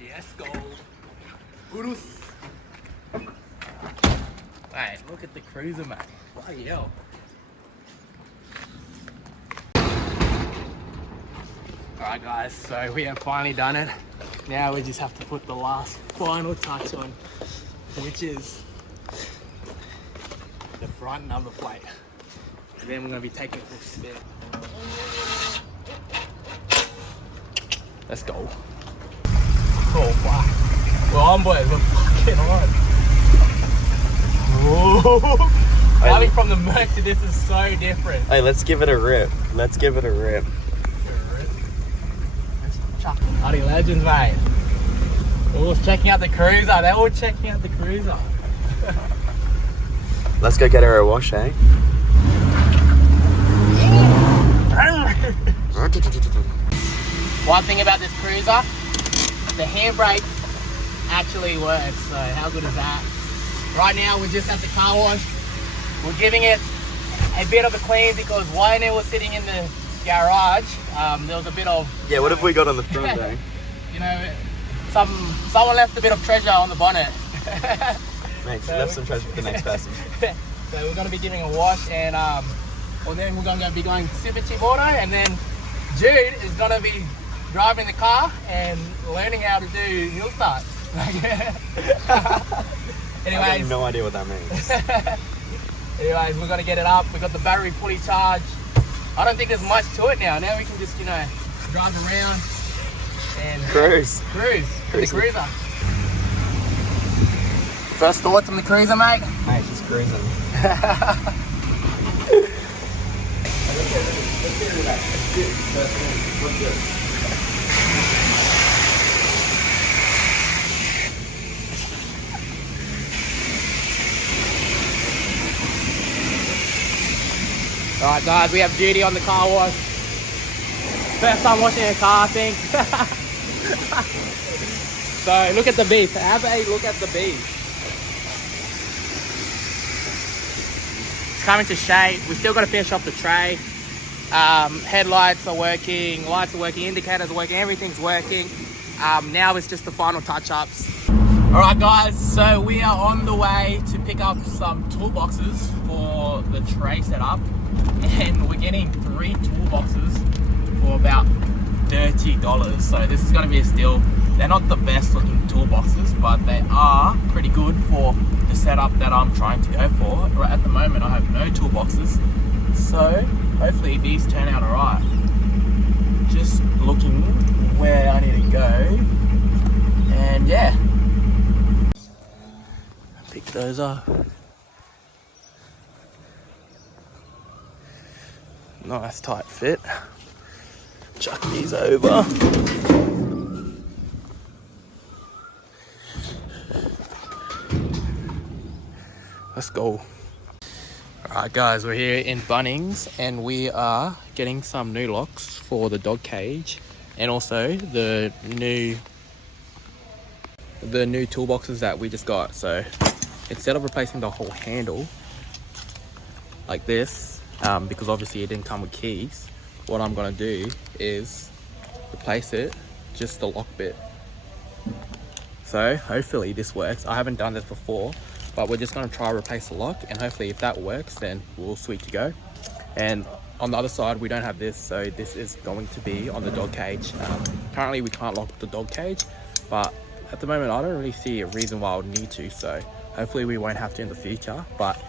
Let's go. Urus. Hey, look at the cruiser, mate. Bloody hell. Alright guys, so we have finally done it. Now we just have to put the last final touch on, which is the front number plate. And then we're going to be taking it for a spin. Let's go. Oh fuck. We're on, boys. We're fucking on. Oh. Coming from the Merc to this is so different. Hey, let's give it a rip. Let's give it a rip. Bloody legends, mate. We're all checking out the cruiser. They're all checking out the cruiser. Let's go get her a wash, eh? One thing about this cruiser, the handbrake actually works. So how good is that? Right now we're just at the car wash. We're giving it a bit of a clean because when it was sitting in the garage, there was a bit of... Yeah, what have we got on the front, eh? You know, someone left a bit of treasure on the bonnet. Mate, so left some treasure for the next person. So we're going to be giving a wash, and well, then we're going to be going Supercheap Auto, and then Jude is going to be driving the car and learning how to do hill starts. Anyways, I have no idea what that means. Anyways, we're going to get it up. We've got the battery fully charged. I don't think there's much to it now. Now we can just, you know, drive around and Cruise. The cruiser. First thoughts on the cruiser, mate? Mate, she's cruising. Alright guys, we have Judy on the car wash. First time washing a car, I think. So look at the beast. Have a look at the beast. It's coming to shape. We still got to finish off the tray. Headlights are working, lights are working, indicators are working, everything's working. Now it's just the final touch-ups. Alright guys, so we are on the way to pick up some toolboxes for the tray setup. And we're getting 3 toolboxes for about $30. So this is going to be a steal. They're not the best looking toolboxes, but they are pretty good for the setup that I'm trying to go for. Right at the moment I have no toolboxes, so hopefully these turn out alright. Just looking where I need to go, and yeah, pick those up. Nice tight fit. Chuck these over. Let's go. Alright guys, we're here in Bunnings and we are getting some new locks for the dog cage and also the new toolboxes that we just got. So instead of replacing the whole handle like this, because obviously it didn't come with keys, what I'm gonna do is replace it, just the lock bit. So hopefully this works. I haven't done this before, but we're just going to try replace the lock, and hopefully if that works then we'll sweet to go. And on the other side we don't have this, so this is going to be on the dog cage. Currently we can't lock the dog cage, but at the moment I don't really see a reason why I would need to, so hopefully we won't have to in the future. But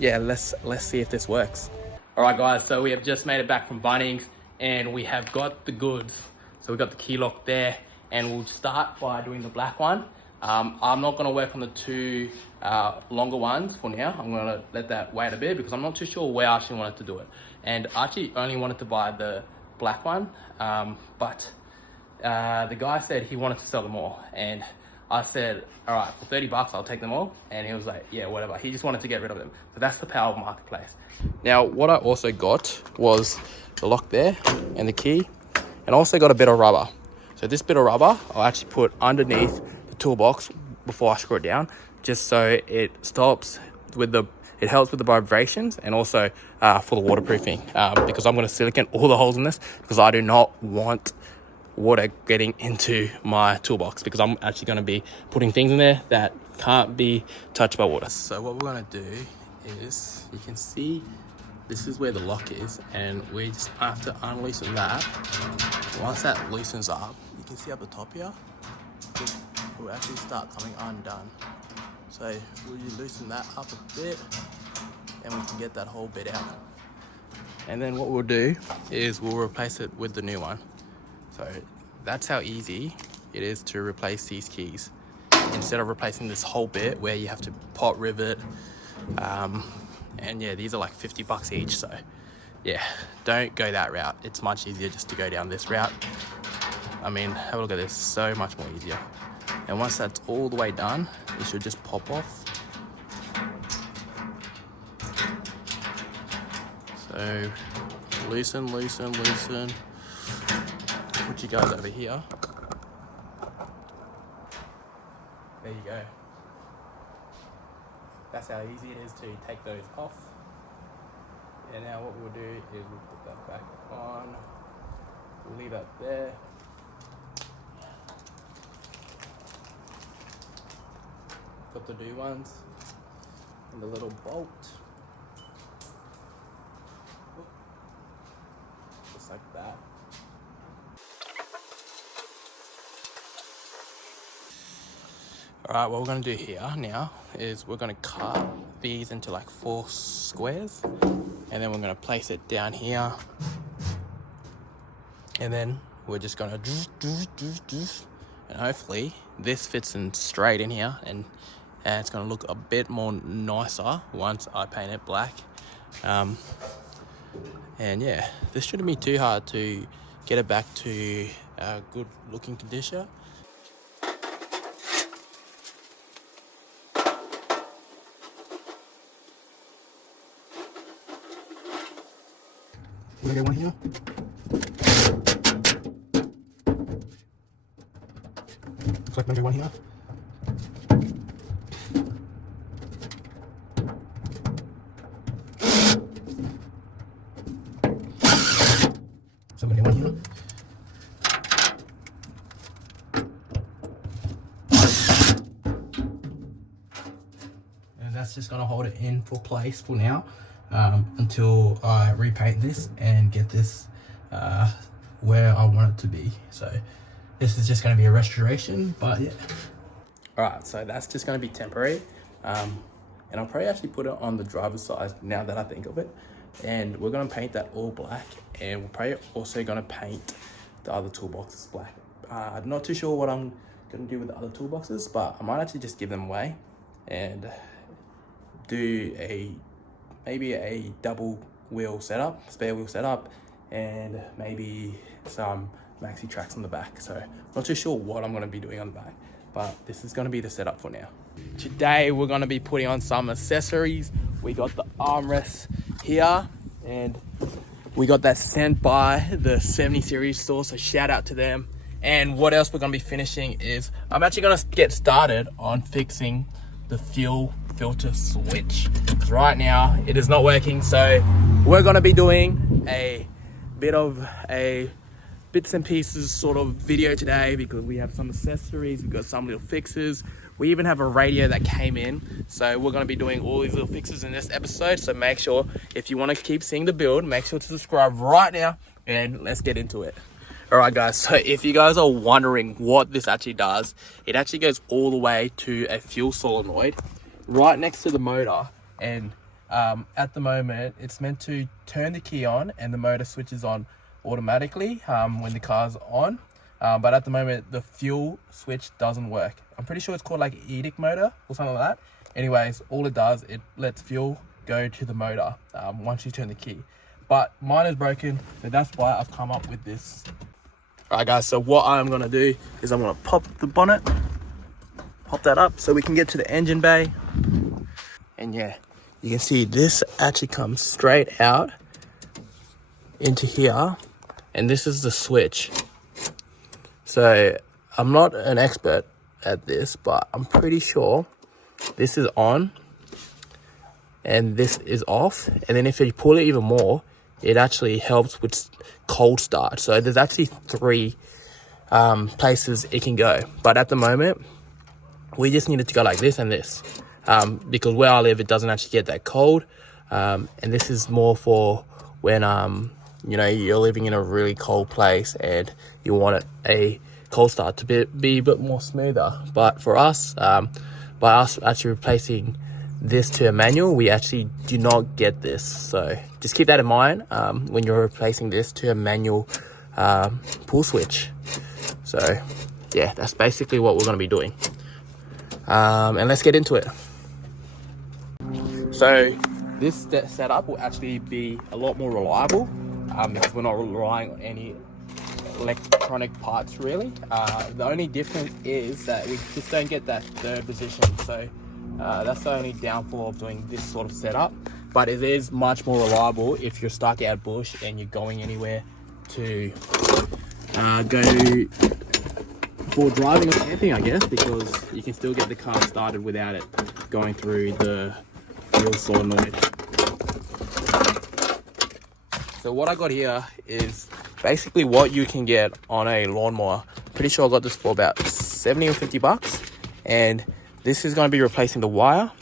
yeah, let's see if this works. Alright guys, so we have just made it back from Bunnings and we have got the goods. So we got the key lock there, and we'll start by doing the black one. I'm not going to work on the 2 longer ones for now. I'm going to let that wait a bit because I'm not too sure where I actually wanted to do it. And I actually only wanted to buy the black one, but the guy said he wanted to sell them all. And I said, all right, for 30 bucks, I'll take them all. And he was like, yeah, whatever. He just wanted to get rid of them. So that's the power of marketplace. Now, what I also got was the lock there and the key, and I also got a bit of rubber. So this bit of rubber, I'll actually put underneath the toolbox before I screw it down, just so it stops with it helps with the vibrations, and also for the waterproofing, because I'm going to silicone all the holes in this because I do not want water getting into my toolbox, because I'm actually going to be putting things in there that can't be touched by water. So what we're going to do is, you can see this is where the lock is, and we just have to unloosen that. Once that loosens up, you can see up the top here, it will actually start coming undone. So we'll loosen that up a bit, and we can get that whole bit out. And then what we'll do is we'll replace it with the new one. So that's how easy it is to replace these keys, instead of replacing this whole bit where you have to pot rivet. And yeah, these are like $50 each. So yeah, don't go that route. It's much easier just to go down this route. I mean, have a look at this, so much more easier. And once that's all the way done, it should just pop off. So loosen. Put you guys over here. There you go. That's how easy it is to take those off. And now what we'll do is we'll put that back on. We'll leave that there. Got the new ones and the little bolt. Just like that. Alright, what we're going to do here now is we're going to cut these into like 4 squares, and then we're going to place it down here, and then we're just going to, and hopefully this fits in straight in here, and it's going to look a bit more nicer once I paint it black. And yeah, this shouldn't be too hard to get it back to a good looking condition. We're gonna get one here. Looks like maybe one here. So we're gonna get one here. And that's just gonna hold it in for place for now. Until I repaint this and get this where I want it to be. So this is just going to be a restoration, but yeah. Alright, so that's just going to be temporary. And I'll probably actually put it on the driver's side now that I think of it. And we're going to paint that all black, and we're probably also going to paint the other toolboxes black. I'm not too sure what I'm going to do with the other toolboxes, but I might actually just give them away and do maybe a double wheel setup, spare wheel setup, and maybe some maxi tracks on the back. So not too sure what I'm going to be doing on the back, but this is going to be the setup for now. Today we're going to be putting on some accessories. We got the armrests here, and we got that sent by the 70 series store, so shout out to them. And what else we're going to be finishing is I'm actually going to get started on fixing the fuel filter switch. Right now it is not working, so we're going to be doing a bit of a bits and pieces sort of video today, because we have some accessories, we've got some little fixes, we even have a radio that came in. So we're going to be doing all these little fixes in this episode. So make sure, if you want to keep seeing the build, make sure to subscribe right now, and let's get into it. Alright guys, so if you guys are wondering what this actually does, it actually goes all the way to a fuel solenoid right next to the motor, and at the moment it's meant to turn the key on and the motor switches on automatically when the car's on, but at the moment the fuel switch doesn't work. I'm pretty sure it's called like edict motor or something like that. Anyways, all it does, it lets fuel go to the motor once you turn the key, but mine is broken, so that's why I've come up with this. Alright guys, so what I'm going to do is I'm going to pop the bonnet, pop that up so we can get to the engine bay. And yeah, you can see this actually comes straight out into here, and this is the switch. So I'm not an expert at this, but I'm pretty sure this is on and this is off, and then if you pull it even more, it actually helps with cold start. So there's actually 3 places it can go. But at the moment, we just need it to go like this and this, because where I live, it doesn't actually get that cold. And this is more for when you know, you're living in a really cold place and you want a cold start to be a bit more smoother. But for us, by us actually replacing this to a manual, we actually do not get this. So just keep that in mind when you're replacing this to a manual pull switch. So yeah, that's basically what we're going to be doing. And let's get into it. So this setup will actually be a lot more reliable because we're not relying on any electronic parts really. The only difference is that we just don't get that third position. So that's the only downfall of doing this sort of setup. But it is much more reliable if you're stuck out bush and you're going anywhere to go for driving or camping, I guess, because you can still get the car started without it going through the fuel solenoid. So what I got here is basically what you can get on a lawnmower. Pretty sure I got this for about 70 or 50 bucks. And this is going to be replacing the wire.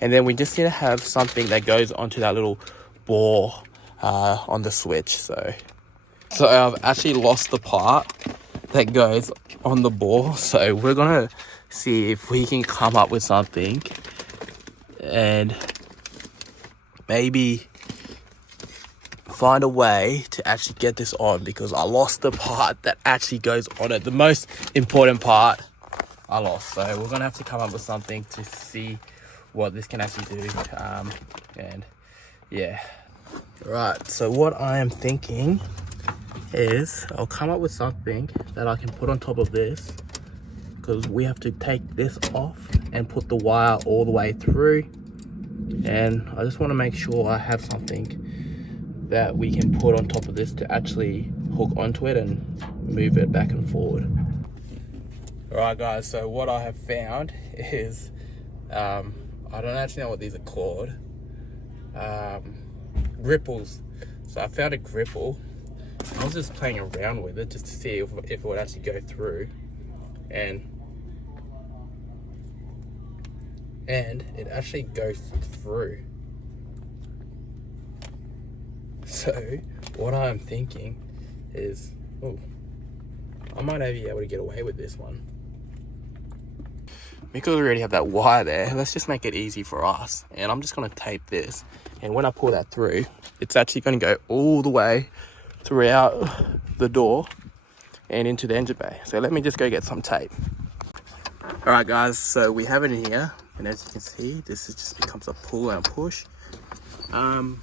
And then we just need to have something that goes onto that little bore on the switch. So I've actually lost the part that goes on the bore. So we're going to see if we can come up with something and maybe find a way to actually get this on, because I lost the part that actually goes on it. The most important part I lost. So we're gonna have to come up with something to see what this can actually do. And yeah, right, so what I am thinking is I'll come up with something that I can put on top of this, because we have to take this off and put the wire all the way through. And I just want to make sure I have something that we can put on top of this to actually hook onto it and move it back and forward. Alright guys, so what I have found is, I don't actually know what these are called, gripples. So I found a gripple. I was just playing around with it just to see if it would actually go through, and it actually goes through. So what I'm thinking is, oh, I might be able to get away with this one. Because we already have that wire there, let's just make it easy for us. And I'm just going to tape this. And when I pull that through, it's actually going to go all the way throughout the door and into the engine bay. So let me just go get some tape. Alright guys, so we have it in here. And as you can see, this just becomes a pull and push. I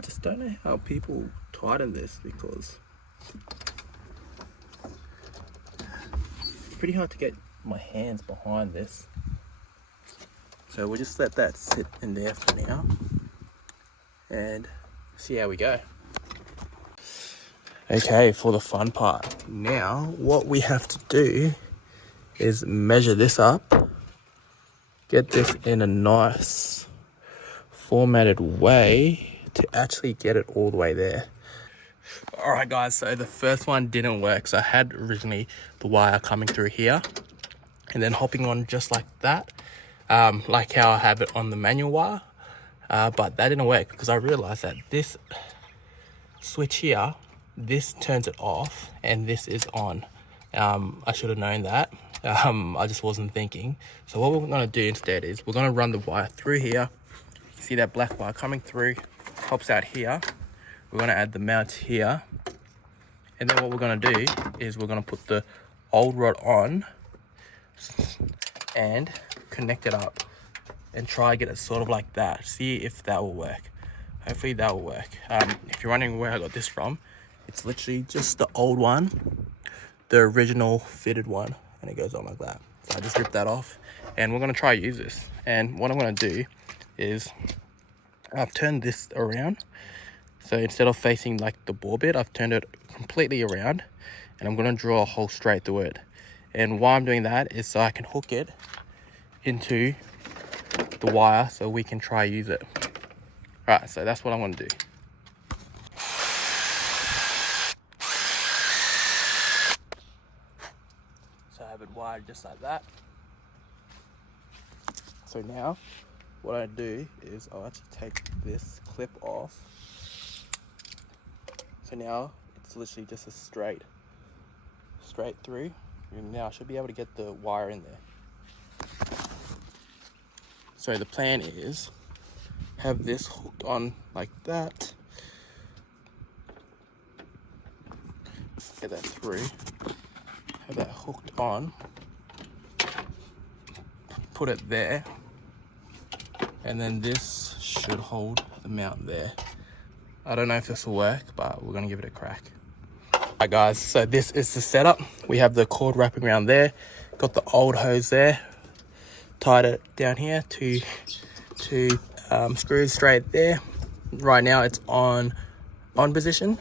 just don't know how people tighten this, because it's pretty hard to get my hands behind this. So we'll just let that sit in there for now and see how we go. Okay, for the fun part. Now, what we have to do is measure this up, get this in a nice formatted way to actually get it all the way there. Alright guys, so the first one didn't work. So I had originally the wire coming through here and then hopping on just like that, like how I have it on the manual wire, but that didn't work because I realized that this switch here, this turns it off and this is on. I should have known that. I just wasn't thinking. So what we're going to do instead is we're going to run the wire through here. You see that black wire coming through, pops out here. We're going to add the mount here, and then what we're going to do is we're going to put the old rod on and connect it up and try to get it sort of like that. See if that will work. Hopefully that will work. If you're wondering where I got this from, it's literally just the old one, the original fitted one, and it goes on like that. So I just ripped that off and we're going to try to use this. And what I'm going to do is I've turned this around. So instead of facing like the bore bit, I've turned it completely around and I'm going to draw a hole straight through it. And why I'm doing that is so I can hook it into the wire so we can try use it. Right, so that's what I'm going to do. So I have it wired just like that. So now what I do is I'll actually take this clip off. So now it's literally just a straight through. And now I should be able to get the wire in there. So the plan is have this hooked on like that. Get that through. Have that hooked on. Put it there. And then this should hold the mount there. I don't know if this will work, but we're gonna give it a crack. Alright guys, so this is the setup. We have the cord wrapping around there. Got the old hose there. Tied it down here to screws straight there. Right now it's on position.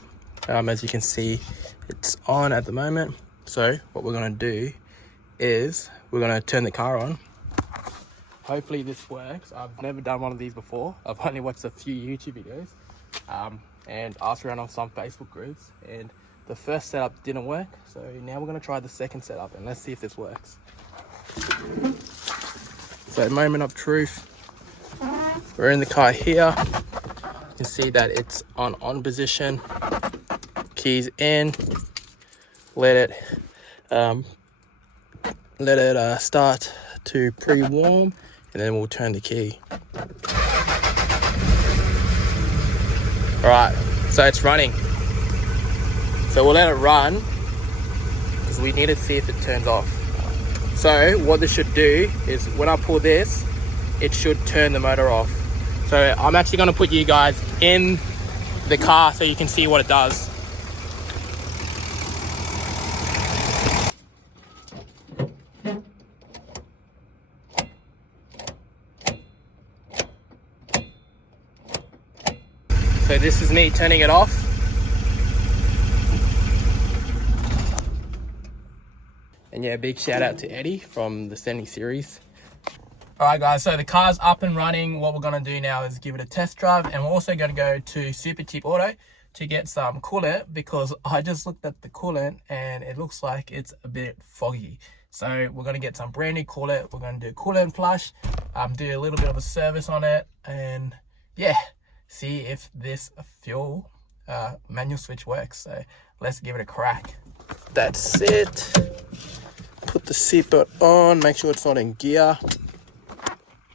As you can see, it's on at the moment. So what we're gonna do is we're gonna turn the car on. Hopefully this works. I've never done one of these before. I've only watched a few YouTube videos and asked around on some Facebook groups, and the first setup didn't work. So now we're gonna try the second setup and let's see if this works. So moment of truth. We're in the car here. You can see that it's on position. Keys in. Let it start to pre-warm, and then we'll turn the key. All right, so it's running. So we'll let it run because we need to see if it turns off. So what this should do is when I pull this, it should turn the motor off. So I'm actually gonna put you guys in the car so you can see what it does. So this is me turning it off. And yeah, big shout out to Eddie from the Sending series. All right guys, so the car's up and running. What we're gonna do now is give it a test drive, and we're also gonna go to Supercheap Auto to get some coolant, because I just looked at the coolant and it looks like it's a bit foggy. So we're gonna get some brand new coolant. We're gonna do a coolant flush, do a little bit of a service on it, and yeah, see if this fuel manual switch works. So let's give it a crack. That's it. Put the seatbelt on, make sure it's not in gear.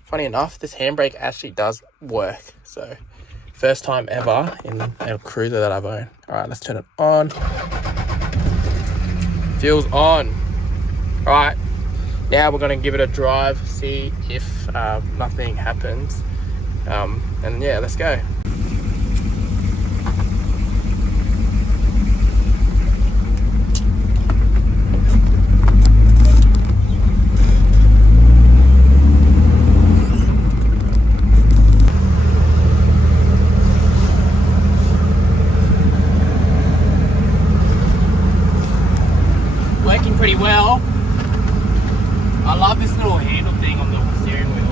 Funny enough, this handbrake actually does work. So first time ever in a LandCruiser that I've owned. All right, let's turn it on. Fuel's on. All right, now we're gonna give it a drive, see if nothing happens. And yeah, let's go. Working pretty well. I love this little handle thing on the steering wheel.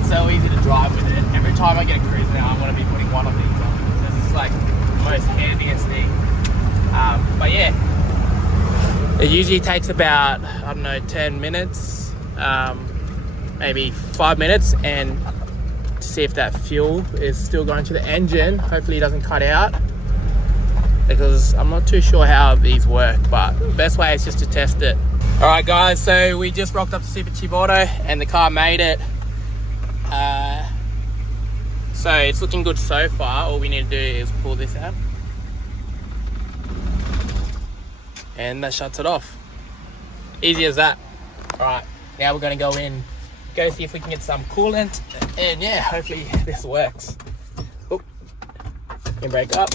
It's so easy to drive with it. Every time I get a cruise now, I'm going to be putting one of these on. So this is like the most handiest thing. But yeah, it usually takes about, I don't know, 10 minutes, maybe 5 minutes, and to see if that fuel is still going to the engine. Hopefully it doesn't cut out, because I'm not too sure how these work, but the best way is just to test it. All right guys, so we just rocked up to Supercheap Auto and the car made it. So it's looking good so far. All we need to do is pull this out, and that shuts it off. Easy as that. All right, now we're gonna go see if we can get some coolant, and yeah, hopefully this works. Oh, handbrake up.